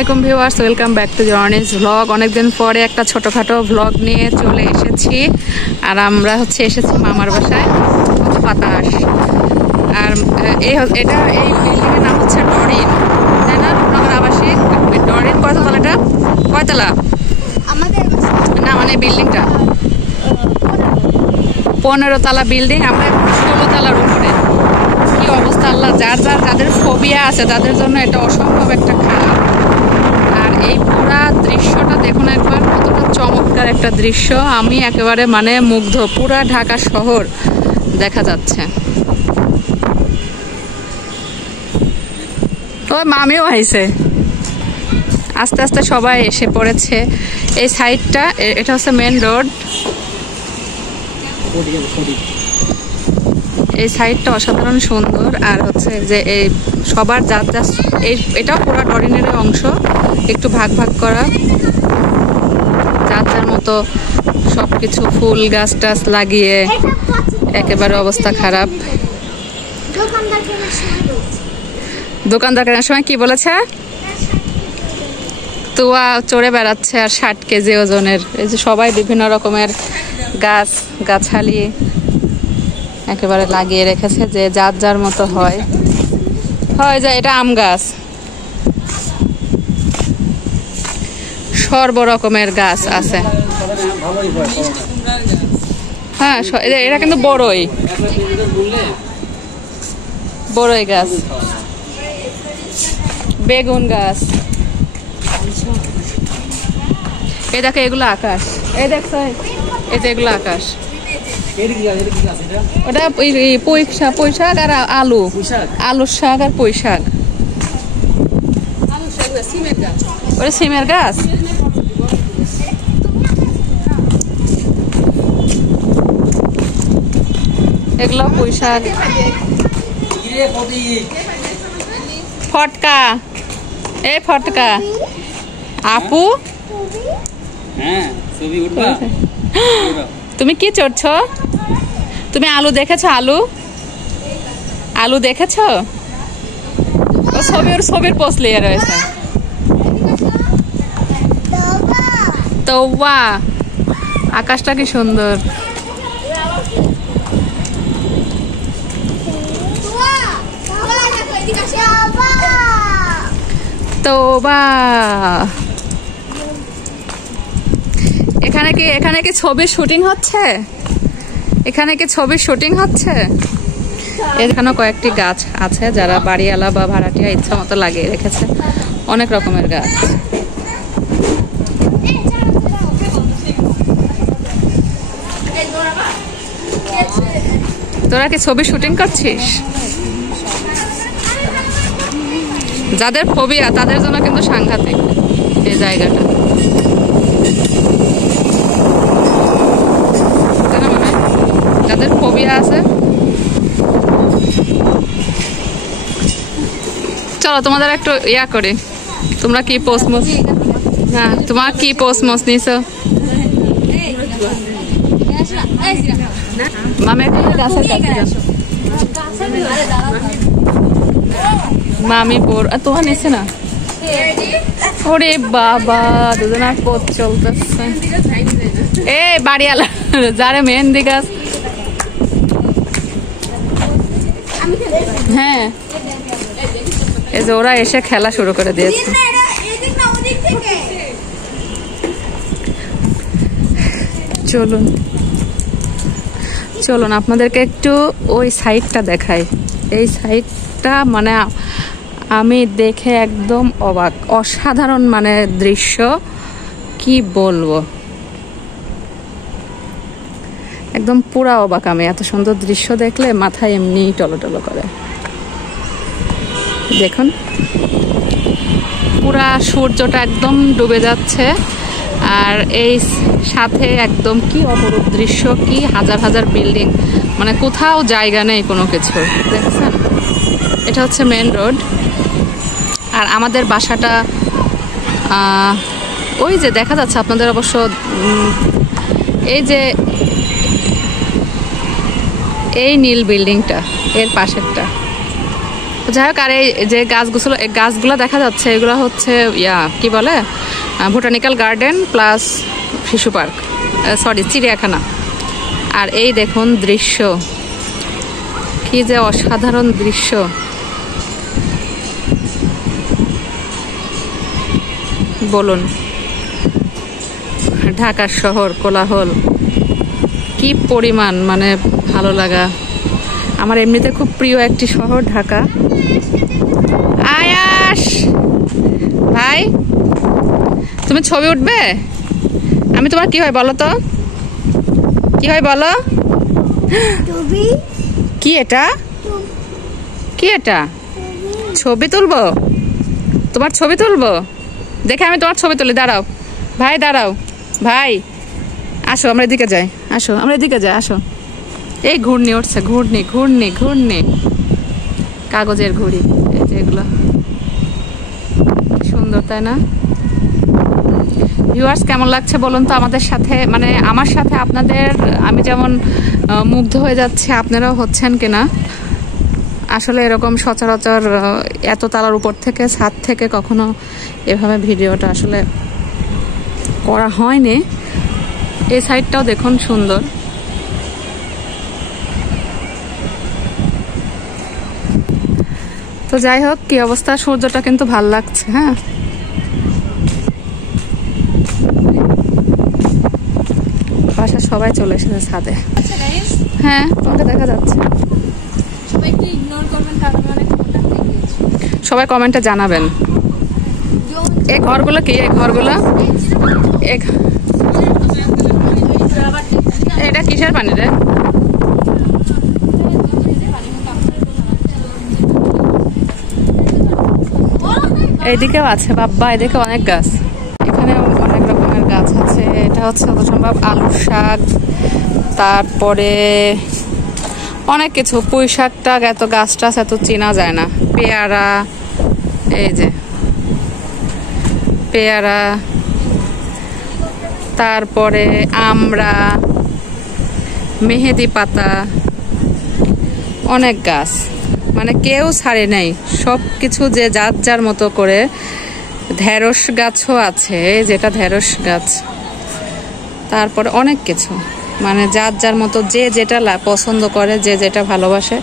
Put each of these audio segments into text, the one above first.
আলাইকুম viewers, welcome back to journeys vlog. অনেকদিন পরে একটা ছোটোখাটো ভ্লগ নিয়ে চলে এসেছি। আর আমরা এসেছি মামার বাসায় বাতাস। আর এই বিল্ডিংয়ের নাম হচ্ছে ডরিন, তাই না? রূপনগর আবাসিক ডরিন। কয়তলা এটা? কয়তলা? না মানে বিল্ডিংটা 15 তলা বিল্ডিং। আমরা 16 তলার উপরে। কি অবস্থা আল্লাহ! যাদের ফোবিয়া আছে তাদের জন্য এটা অসম্ভব একটা খারাপ। আর এই পুরা দৃশ্যটা দেখুন একবার, কতটা চমৎকার একটা দৃশ্য। আমি একেবারে মানে মুগ্ধ। পুরা ঢাকা শহর দেখা যাচ্ছে। ও মামিও আইছে, আস্তে আস্তে সবাই এসে পড়েছে। এই সাইডটা, এটা হচ্ছে মেন রোড। এই সাইডটা অসাধারণ সুন্দর। আর যে এই সবার এটাও পুরো ডরিনের অংশ, একটু ভাগ ভাগ করা, যার মতো সবকিছু ফুল গাছ টাছ লাগিয়ে একেবারে অবস্থা খারাপ। দোকানদার কেনার সময় কি বলেছে? তুয়া চড়ে বেড়াচ্ছে আর 60 কেজি ওজনের। এই যে সবাই বিভিন্ন রকমের গাছালি একেবারে লাগিয়ে রেখেছে, যে যার মতো হয় যে এটা আম গাছ, সর্ব রকমের গাছ আছে। হ্যাঁ, এটা কিন্তু বড়ই গাছ, বেগুন গাছ। এই দেখো, এগুলো আকাশ। এই দেখছো, এই যে এগুলো আকাশ। ওটা পুঁই শাক আর আলুর শাক আর পুঁই শাক। ওটা সিমের গাছ। এগুলো পুঁই শাক। ফটকা, এই ফটকা আপু, তুমি কি চড়ছ? তুমি আলু দেখেছো? আলু দেখেছো? ওর ছবির পোস্ট লিয়ে রয়েছে। তো আকাশটা কি সুন্দর! তো এখানে কি ছবির শুটিং হচ্ছে? এখানে কয়েকটি গাছ আছে, যারা বাড়িওয়ালা বা ভাড়াটিয়া ইচ্ছা মতো লাগিয়ে রেখেছে। অনেক রকমের গাছ। তোরা কি ছবি শুটিং করছিস? যাদের ফোবিয়া তাদের জন্য কিন্তু সাংঘাতিক এই জায়গাটা। যাদের ফোবিয়া আছে, চলো তোমাদের একটু করি। তোমরা কি পোস্টমোস? না, তোমার কি পোস্টমোস নিছো? মামি তোমার নিচ্ছে না? ওরে বাবা, দুজনের পথ চলতেছে। এই বাড়িওয়ালা যারা মেহেন্দি গাছ। হ্যাঁ, এই যে ওরা এসে খেলা শুরু করে দিয়েছে। চলুন আপনাদেরকে একটু ওই সাইডটা দেখাই। এই সাইডটা মানে আমি দেখে একদম অবাক। অসাধারণ মানে দৃশ্য, কি বলবো, একদম পুরা অবাক আমি। এত সুন্দর দৃশ্য দেখলে মাথায় এমনি টলটলো করে। দেখুন, পুরা সূর্যটা একদম ডুবে যাচ্ছে। আর এই সাথে একদম কি অপরূপ দৃশ্য, কি হাজার হাজার বিল্ডিং, মানে কোথাও জায়গা নেই কোনো কিছু। দেখছেন, এটা হচ্ছে মেন রোড। আর আমাদের বাসাটা ওই যে দেখা যাচ্ছে আপনাদের অবশ্য, এই যে এই নীল বিল্ডিংটা, এর পাশেরটা। যাই হোক, আর এই যে গাছগুলো দেখা যাচ্ছে, এগুলো হচ্ছে কি বলে, বোটানিক্যাল গার্ডেন প্লাস শিশু পার্ক, সরি চিড়িয়াখানা। আর এই দেখুন দৃশ্য, কি যে অসাধারণ দৃশ্য। বলুন, ঢাকার শহর কোলাহল কি পরিমাণ, মানে ভালো লাগা। আমার এমনিতে খুব প্রিয় একটি শহর ঢাকা। আয়াস ভাই, তুমি ছবি উঠবে? আমি তোমার কি হয় বলো তো, কি হয় বলো? কি এটা, কি এটা? ছবি তুলবো, তোমার ছবি তুলবো? দেখে আমি তোমার ছবি তুলি, দাঁড়াও ভাই, দাঁড়াও ভাই, আসো আমরা এদিকে যাই, আসো আমরা এদিকে যাই, আসো। এই ঘূর্ণি উঠছে, ঘূর্ণি ঘূর্ণি ঘূর্ণি, কাগজের ঘুড়ি, এই যে এগুলো সুন্দর, তাই না? ভিউয়ার্স, কেমন লাগছে বলুন তো আমাদের সাথে, মানে আমার সাথে আপনাদের, আমি যেমন মুগ্ধ হয়ে যাচ্ছে, আপনারাও হচ্ছেন কিনা? আসলে এরকম সচরাচর এত তালার উপর থেকে, ছাদ থেকে কখনো এভাবে ভিডিওটা আসলে করা হয়নি। এই সাইডটাও দেখুন সুন্দর। তো যাই হোক, কি অবস্থা, সূর্যটা কিন্তু ভাল লাগছে। হ্যাঁ, বাসা সবাই চলে এসেছে ছাদে। হ্যাঁ, তোমাকে দেখা যাচ্ছে। সবাই কমেন্টে জানাবেন এই ঘরগুলো কি, এই ঘরগুলো এটা কিসের পানি রে? এইদিকেও আছে বাবা, এদিকে অনেক গাছ, এখানে অনেক রকমের গাছ আছে। এটা হচ্ছে যত সম্ভব আলুর শাক, তারপরে অনেক কিছু, পুঁই শাক টাক, এত গাছ টাছ এত চেনা যায় না। পেয়ারা, এই যে পেয়ারা, তারপরে আমড়া, মেহেদি পাতা, অনেক গাছ, মানে কেউ ছাড়ে নাই, সব কিছু যে যার যার মতো করে। ঢেঁড়স গাছও আছে, যেটা ঢেঁড়স গাছ, তারপরে অনেক কিছু, মানে যার যার মতো যে যেটা পছন্দ করে, যে যেটা ভালোবাসে,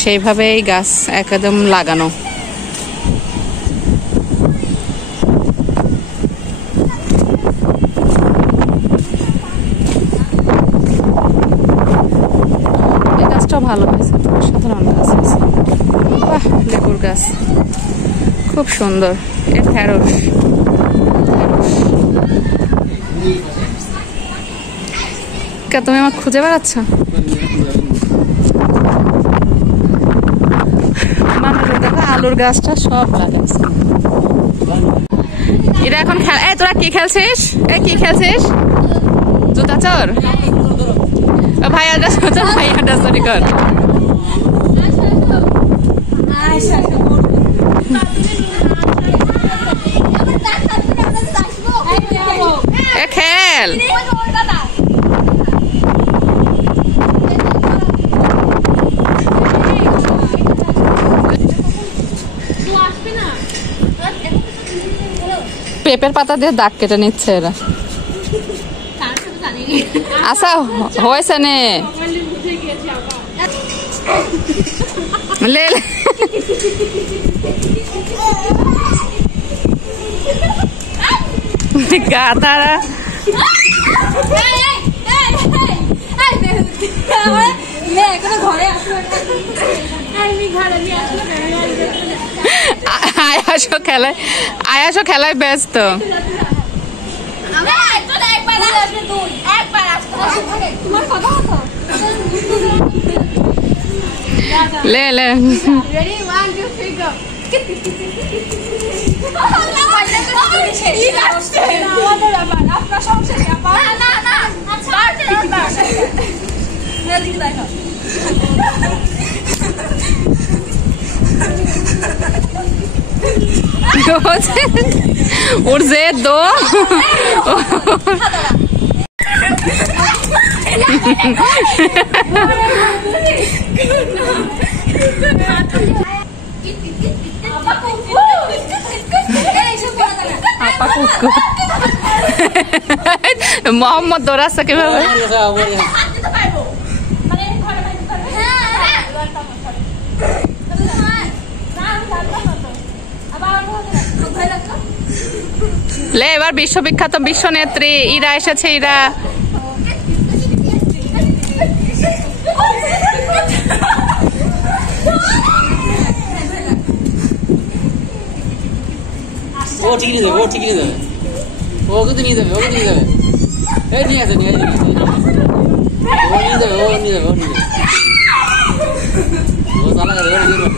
সেইভাবেই গাছ একদম লাগানো। এই গাছটাও ভালো হয়েছে, সাধারণ গাছ আছে। বাহ, লেবুর গাছ খুব সুন্দর। এ ঢেঁড়স, তুমি আমার খুঁজে বেড়াচ্ছ? দেখো আলুর গাছটা সব লাগাইছে। এটা এখন এই তোরা কি খেলছিস? এই কি খেলছিস? জুতা চোর? ভাইয়াটা চোর, ভাইয়াটা চুরি কর। খেল, পেঁপের পাতা দিয়ে দাগ কেটে নিচ্ছে এরা। আচ্ছা হয়েছে নে, গাধারা। আয়াসও খেলায় ব্যস্ত। লে লে, ওর যে দো মোহাম্মদ দৌড়াচ্ছে কিভাবে? লে এবার বিশ্ববিখ্যাত বিশ্ব নেত্রী ইরা এসেছে। ইরা ও ঠিক নিয়ে যাবে, ও ঠিক নিয়ে যাবে, ওকে তো নিয়ে যাবে, ওকে নিয়ে যাবে। এই নিয়ে আসে, নিয়ে আসে, ও নিয়ে যাবে, ও নিয়ে যাবে, ও নিয়ে যাবে, ও চালা করে, ও নিয়ে যাবে।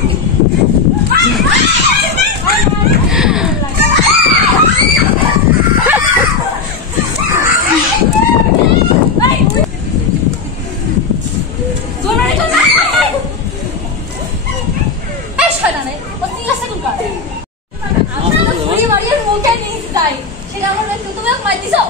মুখে নিয়ে যাই সেটা আমার তুমি মাই দিছো।